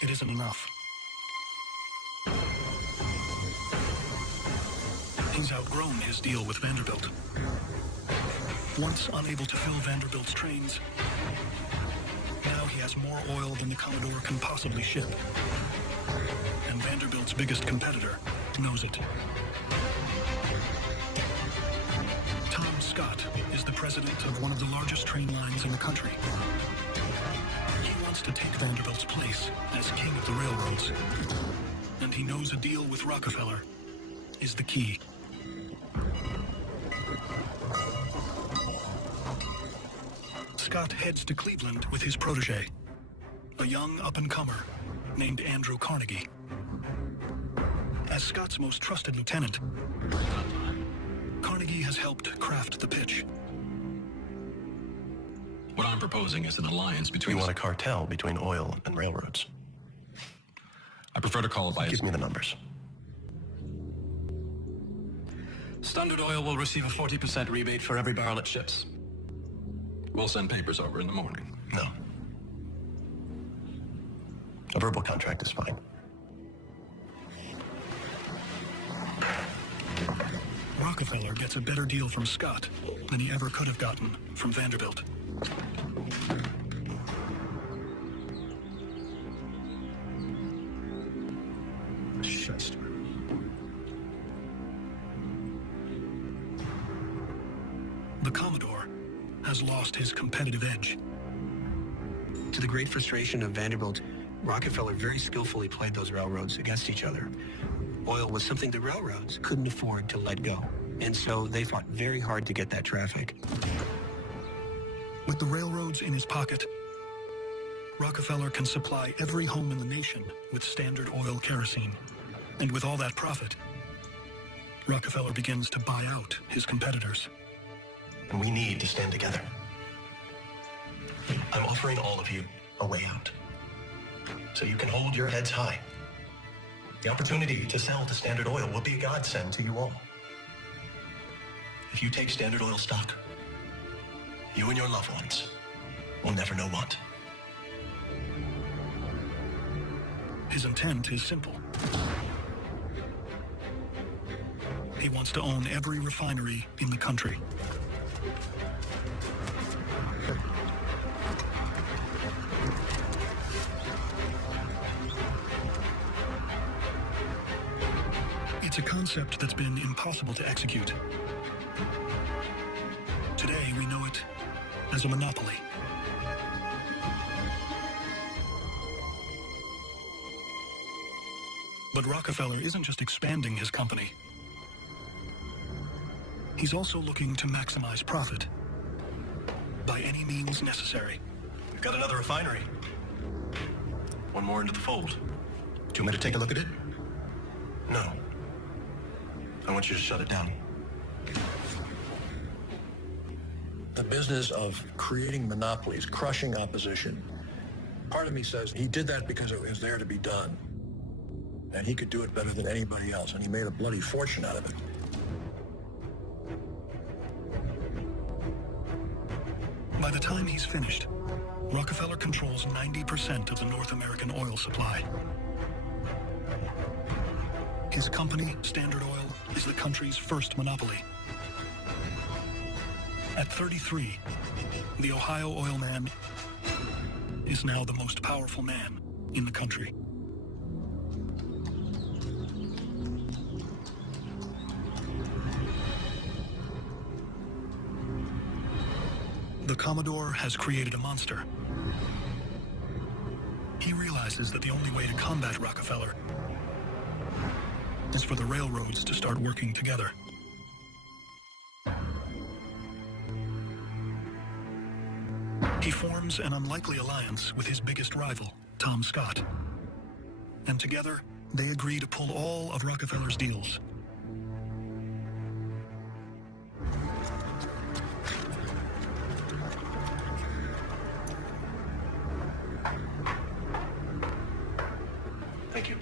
it isn't enough. He's outgrown his deal with Vanderbilt. Once unable to fill Vanderbilt's trains, now he has more oil than the Commodore can possibly ship. And Vanderbilt's biggest competitor knows it. Tom Scott is the president of one of the largest train lines in the country. He wants to take Vanderbilt's place as king of the railroads. And he knows a deal with Rockefeller is the key. Scott heads to Cleveland with his protege, a young up-and-comer named Andrew Carnegie. As Scott's most trusted lieutenant, Carnegie has helped craft the pitch. What I'm proposing is an alliance between... You want a cartel between oil and railroads? I prefer to call it by... Give me the numbers. Standard Oil will receive a 40% rebate for every barrel it ships. We'll send papers over in the morning. No. A verbal contract is fine. Rockefeller gets a better deal from Scott than he ever could have gotten from Vanderbilt. Shit. The Commodore has lost his competitive edge. To the great frustration of Vanderbilt, Rockefeller very skillfully played those railroads against each other. Oil was something the railroads couldn't afford to let go, and so they fought very hard to get that traffic. With the railroads in his pocket, Rockefeller can supply every home in the nation with Standard Oil kerosene. And with all that profit, Rockefeller begins to buy out his competitors. And we need to stand together. I'm offering all of you a way out, so you can hold your heads high. The opportunity to sell to Standard Oil will be a godsend to you all. If you take Standard Oil stock, you and your loved ones will never know want. His intent is simple. He wants to own every refinery in the country. It's a concept that's been impossible to execute. Today, we know it as a monopoly. But Rockefeller isn't just expanding his company. He's also looking to maximize profit by any means necessary. We've got another refinery. One more into the fold. Do you want me to take a look at it? No. I want you to shut it down. The business of creating monopolies, crushing opposition. Part of me says he did that because it was there to be done. And he could do it better than anybody else, and he made a bloody fortune out of it. By the time he's finished, Rockefeller controls 90% of the North American oil supply. His company, Standard Oil, is the country's first monopoly. At 33, the Ohio oil man is now the most powerful man in the country. The Commodore has created a monster. He realizes that the only way to combat Rockefeller is for the railroads to start working together. He forms an unlikely alliance with his biggest rival, Tom Scott. And together, they agree to pull all of Rockefeller's deals. Thank you.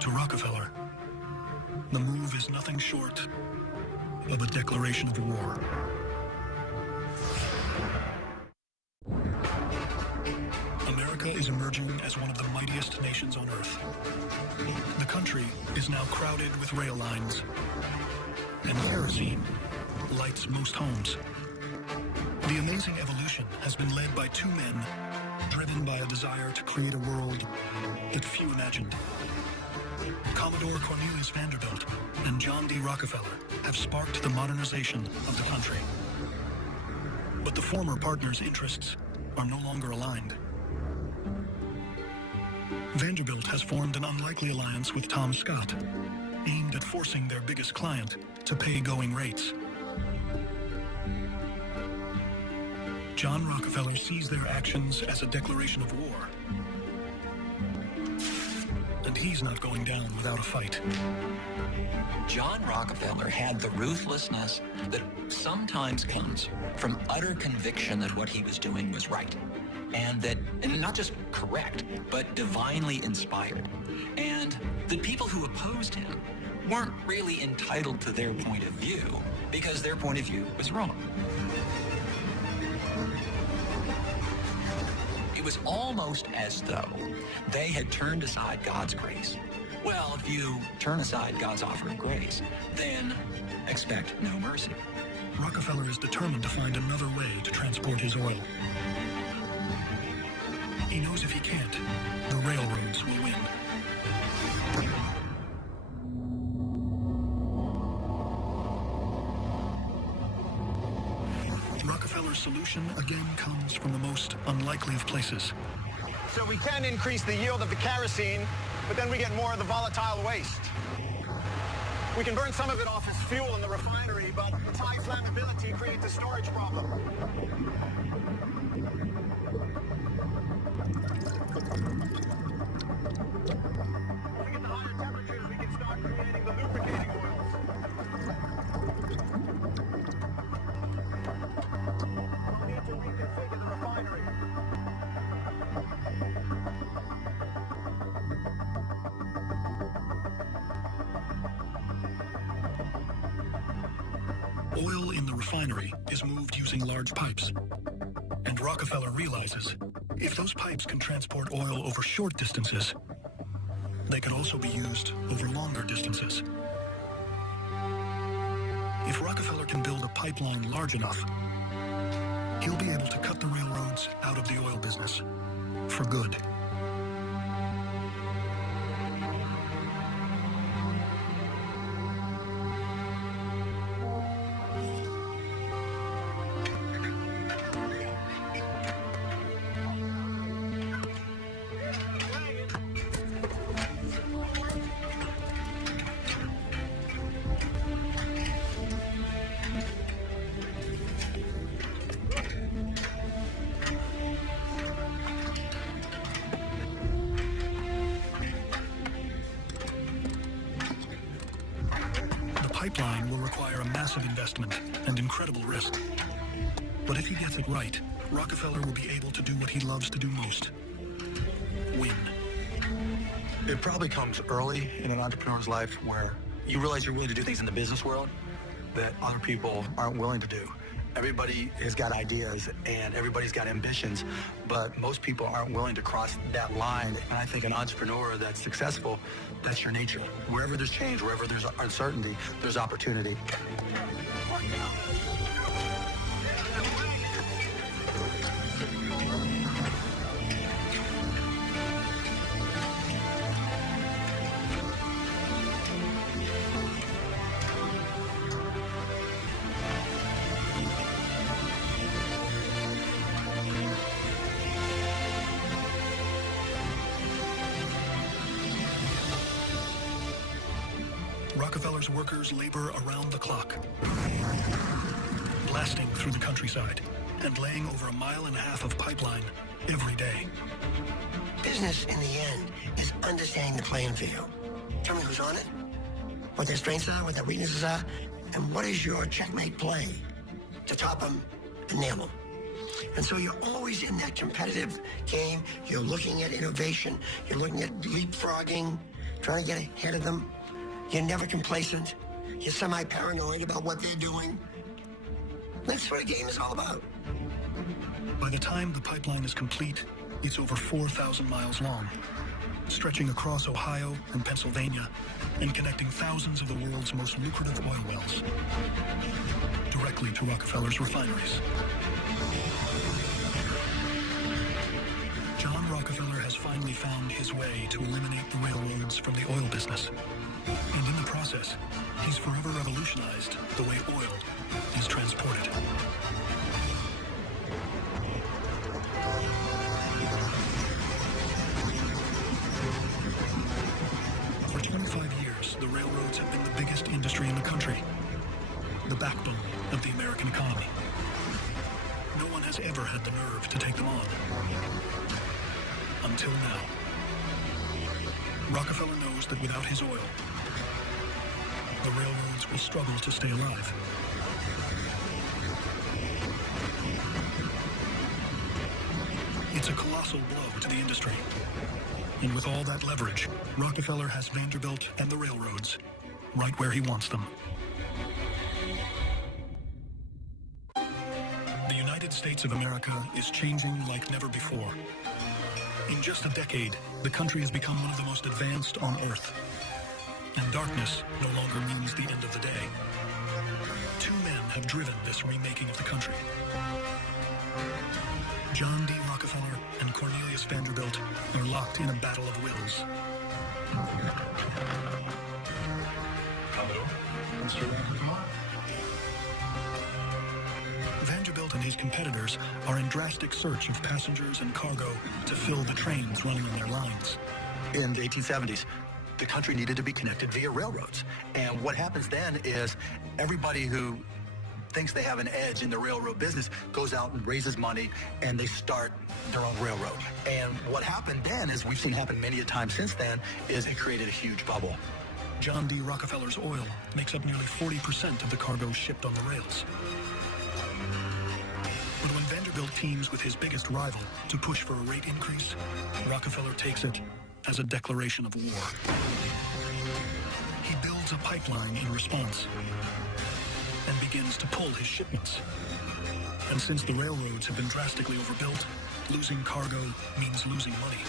To Rockefeller, the move is nothing short of a declaration of war. America is emerging as one of the mightiest nations on Earth. The country is now crowded with rail lines, and kerosene lights most homes. The amazing evolution has been led by two men, driven by a desire to create a world that few imagined. Commodore Cornelius Vanderbilt and John D. Rockefeller have sparked the modernization of the country. But the former partners' interests are no longer aligned. Vanderbilt has formed an unlikely alliance with Tom Scott, aimed at forcing their biggest client to pay going rates. John Rockefeller sees their actions as a declaration of war. And he's not going down without a fight. John Rockefeller had the ruthlessness that sometimes comes from utter conviction that what he was doing was right. And not just correct, but divinely inspired. And the people who opposed him weren't really entitled to their point of view because their point of view was wrong. It was almost as though they had turned aside God's grace. Well, if you turn aside God's offer of grace, then expect no mercy. Rockefeller is determined to find another way to transport his oil. He knows if he can't, the railroads will win. Rockefeller's solution again comes from the most unlikely of places. So we can increase the yield of the kerosene, but then we get more of the volatile waste. We can burn some of it off as fuel in the refinery, but its high flammability creates a storage problem. If we get the higher temperatures, we can start creating the lubricating oils. We'll need to reconfigure the refinery. Oil in the refinery is moved using large pipes. And Rockefeller realizes if those pipes can transport oil over short distances, they can also be used over longer distances. If Rockefeller can build a pipeline large enough, he'll be able to cut the railroads out of the oil business for good. Pipeline will require a massive investment and incredible risk. But if he gets it right, Rockefeller will be able to do what he loves to do most: win. It probably comes early in an entrepreneur's life where you realize you're willing to do things in the business world that other people aren't willing to do. Everybody has got ideas and everybody's got ambitions, but most people aren't willing to cross that line. And I think an entrepreneur that's successful, that's your nature. Wherever there's change, wherever there's uncertainty, there's opportunity. Rockefeller's workers labor around the clock, blasting through the countryside and laying over 1.5 miles of pipeline every day. Business, in the end, is understanding the playing field. Tell me who's on it, what their strengths are, what their weaknesses are, and what is your checkmate play to top them and nail them. And so you're always in that competitive game. You're looking at innovation. You're looking at leapfrogging, trying to get ahead of them. You're never complacent. You're semi-paranoid about what they're doing. That's what a game is all about. By the time the pipeline is complete, it's over 4,000 miles long, stretching across Ohio and Pennsylvania and connecting thousands of the world's most lucrative oil wells directly to Rockefeller's refineries. John Rockefeller has finally found his way to eliminate the railroads from the oil business. And in the process, he's forever revolutionized the way oil is transported. For 25 years, the railroads have been the biggest industry in the country, the backbone of the American economy. No one has ever had the nerve to take them on. Until now. Rockefeller knows that without his oil, the railroads will struggle to stay alive. It's a colossal blow to the industry. And with all that leverage, Rockefeller has Vanderbilt and the railroads right where he wants them. The United States of America is changing like never before. In just a decade, the country has become one of the most advanced on Earth. And darkness no longer means the end of the day. Two men have driven this remaking of the country. John D. Rockefeller and Cornelius Vanderbilt are locked in a battle of wills. Vanderbilt and his competitors are in drastic search of passengers and cargo to fill the trains running on their lines. In the 1870s, the country needed to be connected via railroads. And what happens then is everybody who thinks they have an edge in the railroad business goes out and raises money and they start their own railroad. And what happened then, as we've seen happen many a time since then, is it created a huge bubble. John D. Rockefeller's oil makes up nearly 40% of the cargo shipped on the rails. But when Vanderbilt teams with his biggest rival to push for a rate increase, Rockefeller takes it as a declaration of war. He builds a pipeline in response and begins to pull his shipments. And since the railroads have been drastically overbuilt, losing cargo means losing money.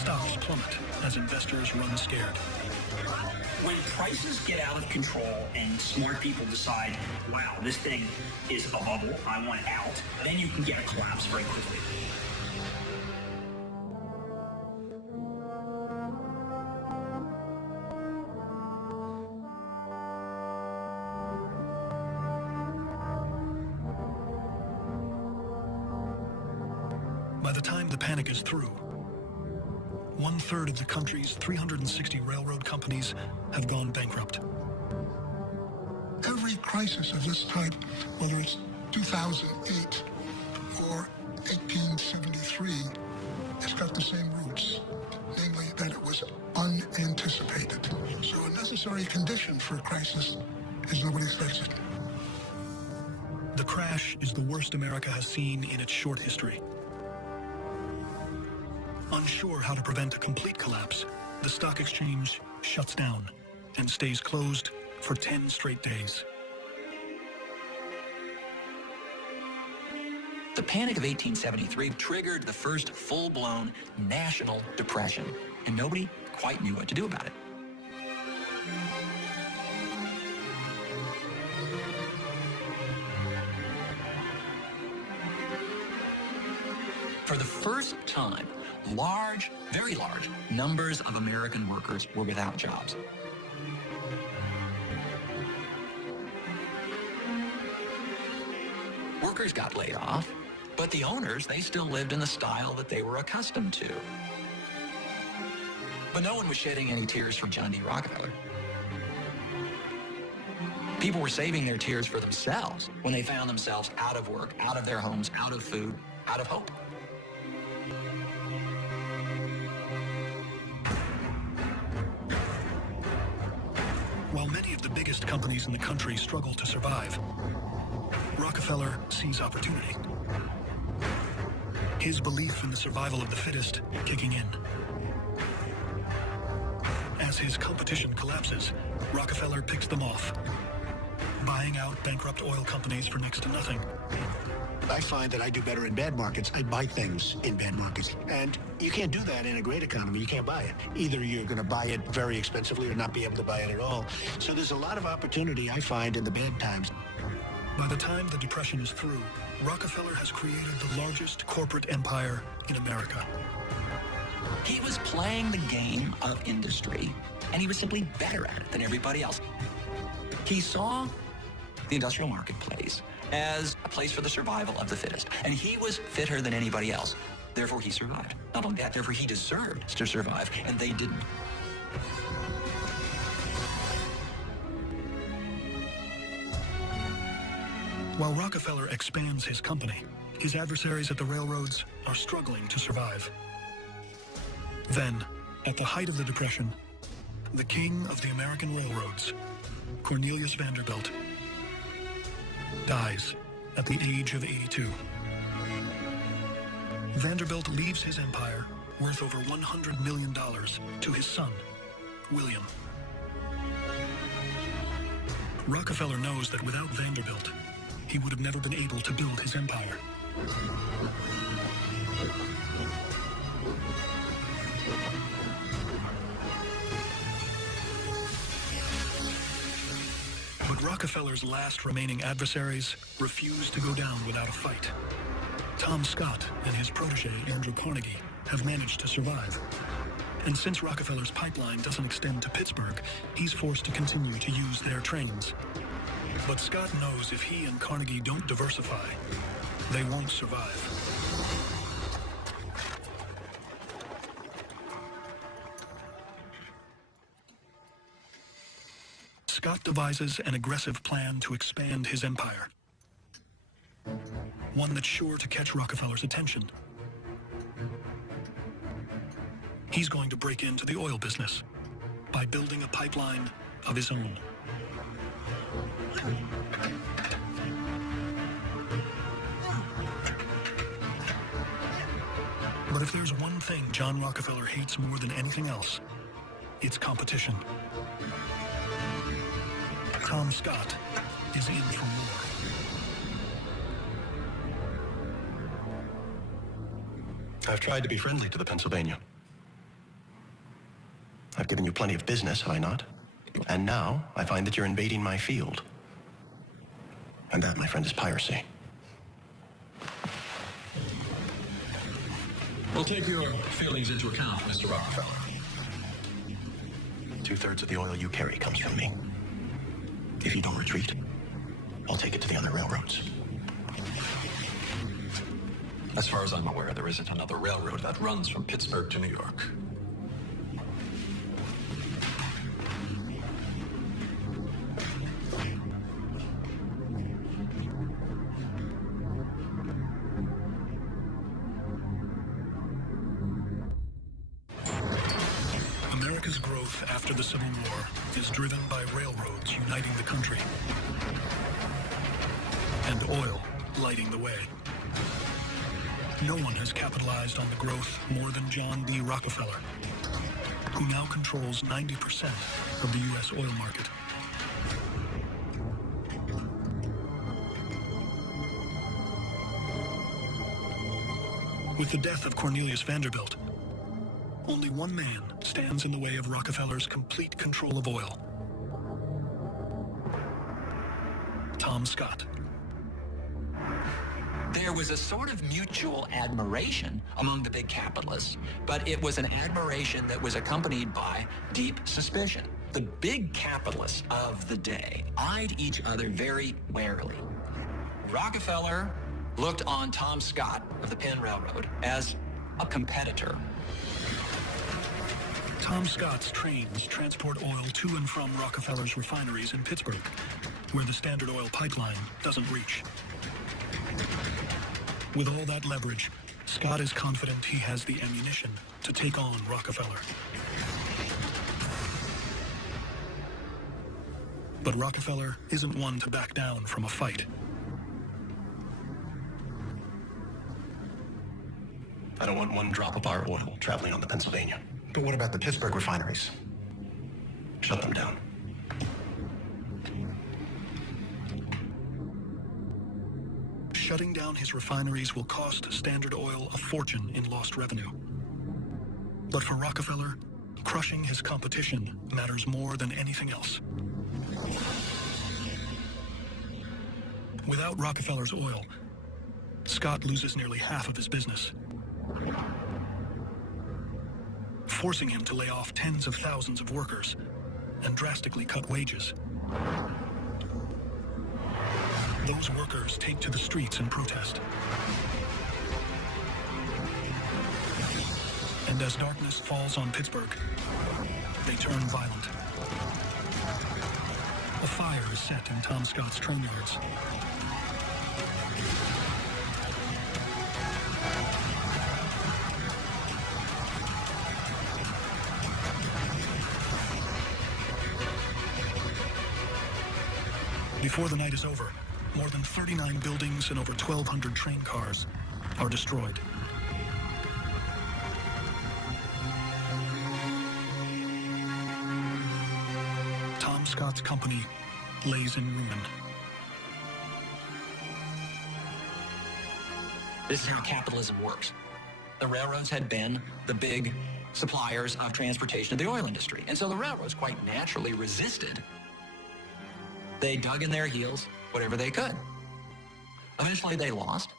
Stocks plummet as investors run scared. When prices get out of control and smart people decide, wow, this thing is a bubble, I want out, then you can get a collapse very quickly. By the time the panic is through, 1/3 of the country's 360 railroad companies have gone bankrupt. Every crisis of this type, whether it's 2008 or 1873, it's got the same roots, namely that it was unanticipated. So a necessary condition for a crisis is nobody expects it. The crash is the worst America has seen in its short history. On unsure how to prevent a complete collapse, the stock exchange shuts down and stays closed for 10 straight days. The Panic of 1873 triggered the first full-blown national depression, and nobody quite knew what to do about it. For the first time, large, very large, numbers of American workers were without jobs. Workers got laid off, but the owners, they still lived in the style that they were accustomed to. But no one was shedding any tears for John D. Rockefeller. People were saving their tears for themselves when they found themselves out of work, out of their homes, out of food, out of hope. While many of the biggest companies in the country struggle to survive, Rockefeller sees opportunity. His belief in the survival of the fittest kicking in. As his competition collapses, Rockefeller picks them off, buying out bankrupt oil companies for next to nothing. I find that I do better in bad markets. I buy things in bad markets. And you can't do that in a great economy. You can't buy it. Either you're going to buy it very expensively or not be able to buy it at all. So there's a lot of opportunity, I find, in the bad times. By the time the Depression is through, Rockefeller has created the largest corporate empire in America. He was playing the game of industry, and he was simply better at it than everybody else. He saw the industrial marketplace as a place for the survival of the fittest, and he was fitter than anybody else. Therefore, he survived. Not only that, therefore, he deserved to survive, and they didn't. While Rockefeller expands his company, his adversaries at the railroads are struggling to survive. Then, at the height of the Depression, the king of the American railroads, Cornelius Vanderbilt, dies at the age of 82. Vanderbilt leaves his empire worth over $100 million to his son, William. Rockefeller knows that without Vanderbilt, he would have never been able to build his empire. But Rockefeller's last remaining adversaries refuse to go down without a fight. Tom Scott and his protege, Andrew Carnegie, have managed to survive. And since Rockefeller's pipeline doesn't extend to Pittsburgh, he's forced to continue to use their trains. But Scott knows if he and Carnegie don't diversify, they won't survive. Scott devises an aggressive plan to expand his empire. One that's sure to catch Rockefeller's attention. He's going to break into the oil business by building a pipeline of his own. But if there's one thing John Rockefeller hates more than anything else, it's competition. Tom Scott is in for more. I've tried to be friendly to the Pennsylvania. I've given you plenty of business, have I not? And now I find that you're invading my field. And that, my friend, is piracy. We'll take your feelings into account, Mr. Rockefeller. 2/3 of the oil you carry comes from me. If you don't retreat, I'll take it to the other railroads. As far as I'm aware, there isn't another railroad that runs from Pittsburgh to New York. America's growth after the Civil War is driven by railroads uniting the country and oil lighting the way. No one has capitalized on the growth more than John D. Rockefeller, who now controls 90% of the U.S. oil market. With the death of Cornelius Vanderbilt, only one man stands in the way of Rockefeller's complete control of oil. Tom Scott. There was a sort of mutual admiration among the big capitalists, but it was an admiration that was accompanied by deep suspicion. The big capitalists of the day eyed each other very warily. Rockefeller looked on Tom Scott of the Penn Railroad as a competitor. Tom Scott's trains transport oil to and from Rockefeller's refineries in Pittsburgh, where the Standard Oil pipeline doesn't reach. With all that leverage, Scott is confident he has the ammunition to take on Rockefeller. But Rockefeller isn't one to back down from a fight. I don't want one drop of our oil traveling on the Pennsylvania. But what about the Pittsburgh refineries? Shut them down. Shutting down his refineries will cost Standard Oil a fortune in lost revenue. But for Rockefeller, crushing his competition matters more than anything else. Without Rockefeller's oil, Scott loses nearly half of his business, forcing him to lay off tens of thousands of workers and drastically cut wages. Those workers take to the streets in protest. And as darkness falls on Pittsburgh, they turn violent. A fire is set in Tom Scott's train yards. Before the night is over, more than 39 buildings and over 1,200 train cars are destroyed. Tom Scott's company lays in ruin. This is how capitalism works. The railroads had been the big suppliers of transportation to the oil industry, and so the railroads quite naturally resisted. They dug in their heels whatever they could. Eventually they lost.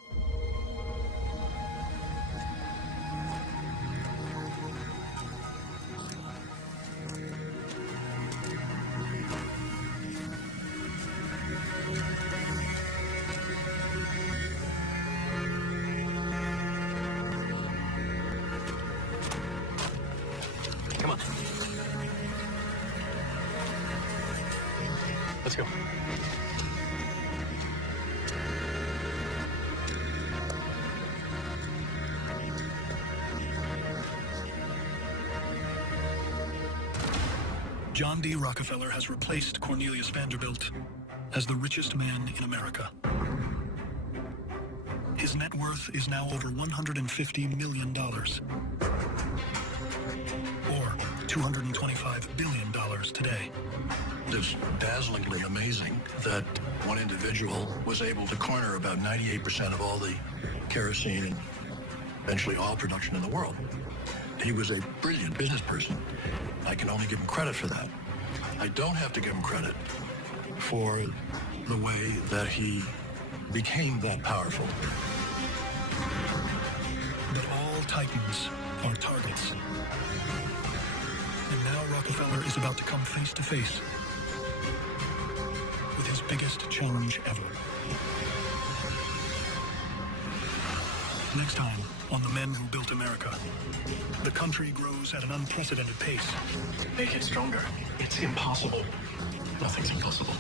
Come on. Let's go. John D. Rockefeller has replaced Cornelius Vanderbilt as the richest man in America. His net worth is now over $150 million, or $225 billion today. It's dazzlingly amazing that one individual was able to corner about 98% of all the kerosene and eventually oil production in the world. He was a brilliant business person. I can only give him credit for that. I don't have to give him credit for the way that he became that powerful. But all titans are targets. And now Rockefeller is about to come face to face with his biggest challenge ever. Next time on The Men Who Built America, the country grows at an unprecedented pace. Make it stronger. It's impossible. Nothing's impossible.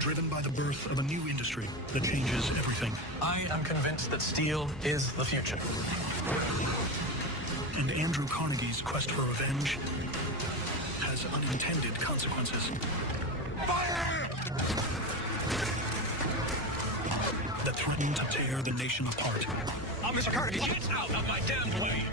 Driven by the birth of a new industry that changes everything. I am convinced that steel is the future. And Andrew Carnegie's quest for revenge has unintended consequences. Fire! that threatened to tear the nation apart. Mr. Carter, get out of my damned way!